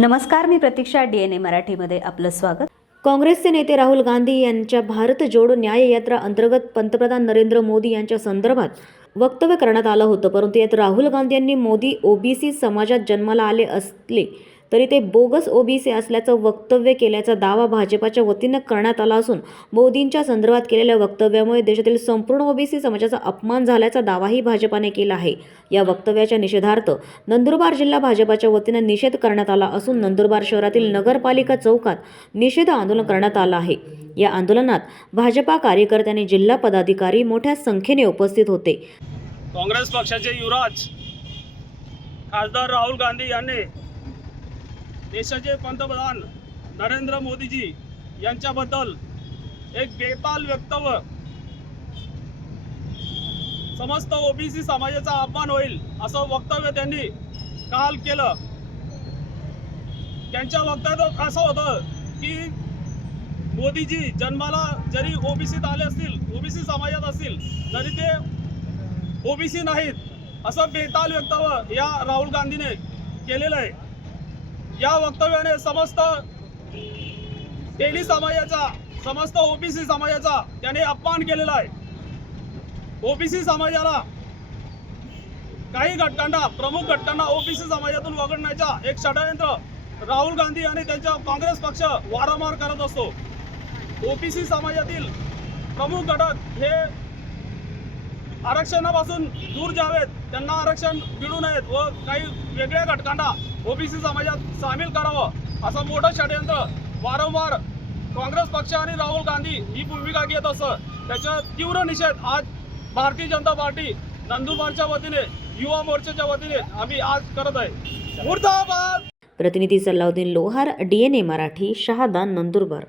नमस्कार मी प्रतीक्षा D N A मराठीमध्ये आपलं स्वागत. काँग्रेसचे नेते राहुल गांधी यांच्या भारत जोडो न्याय यात्रा अंतर्गत पंतप्रधान नरेंद्र मोदी यांच्या संदर्भात वक्तव्य करण्यात आलं होतं परंतु यात राहुल गांधी यांनी मोदी ओबीसी समाजात जन्माला आले असले तरी ते बोगस ओबीसी असल्याचं वक्तव्य केल्याचा दावा भाजपाच्या वतीनं करण्यात आला असून मोदींच्या संदर्भात केलेल्या वक्तव्यामुळे देशातील संपूर्ण ओबीसी समाजाचा अपमान झाल्याचा दावाही भाजपाने केला आहे. या वक्तव्याच्या निषेधार्थ नंदुरबार जिल्हा भाजपाच्या वतीनं निषेध करण्यात आला असून नंदुरबार शहरातील नगरपालिका चौकात निषेध आंदोलन करण्यात आलं आहे. या आंदोलनात भाजपा कार्यकर्त्यांनी जिल्हा पदाधिकारी मोठ्या संख्येने उपस्थित होते. काँग्रेस पक्षाचे युवराज खासदार राहुल गांधी यांनी देशाचे पंतप्रधान नरेंद्र मोदीजी यांच्याबद्दल एक बेताल वक्तव्य. समस्त ओबीसी समाजाचा अपमान होईल असं वक्तव्य त्यांनी काल केलं. त्यांच्या वक्तव्यात असं होतं की मोदीजी जन्माला जरी ओबीसीत आले असतील ओबीसी समाजात असतील तरी ते ओबीसी नाहीत असं बेताल वक्तव्य या राहुल गांधीने केलेलं आहे. या वक्तव्याने समस्त तेली समाजाचा समस्त ओबीसी समाजाचा त्याने अपमान केलेला आहे. ओबीसी समाजाला काही घटकांना प्रमुख घटकांना ओबीसी समाजातून वगळण्याचा एक षडयंत्र राहुल गांधी आणि त्यांचा काँग्रेस पक्ष वारंवार करत असतो. ओबीसी समाजातील प्रमुख घटक हे आरक्षणापासून दूर जावेत. त्यांना आरक्षण मिळू नयेत व काही वेगळ्या घटकांना ओबीसी समाजात सामील करावं असं मोठं षडयंत्र वारंवार काँग्रेस पक्ष आणि राहुल गांधी ही भूमिका घेत असत. त्याचा तीव्र निषेध आज भारतीय जनता पार्टी नंदुरबारच्या वतीने युवा मोर्चाच्या वतीने आम्ही आज करत आहे. मुर्दाबाद! प्रतिनिधी सल्लाउद्दीन लोहार डीएनए मराठी शहादा नंदुरबार.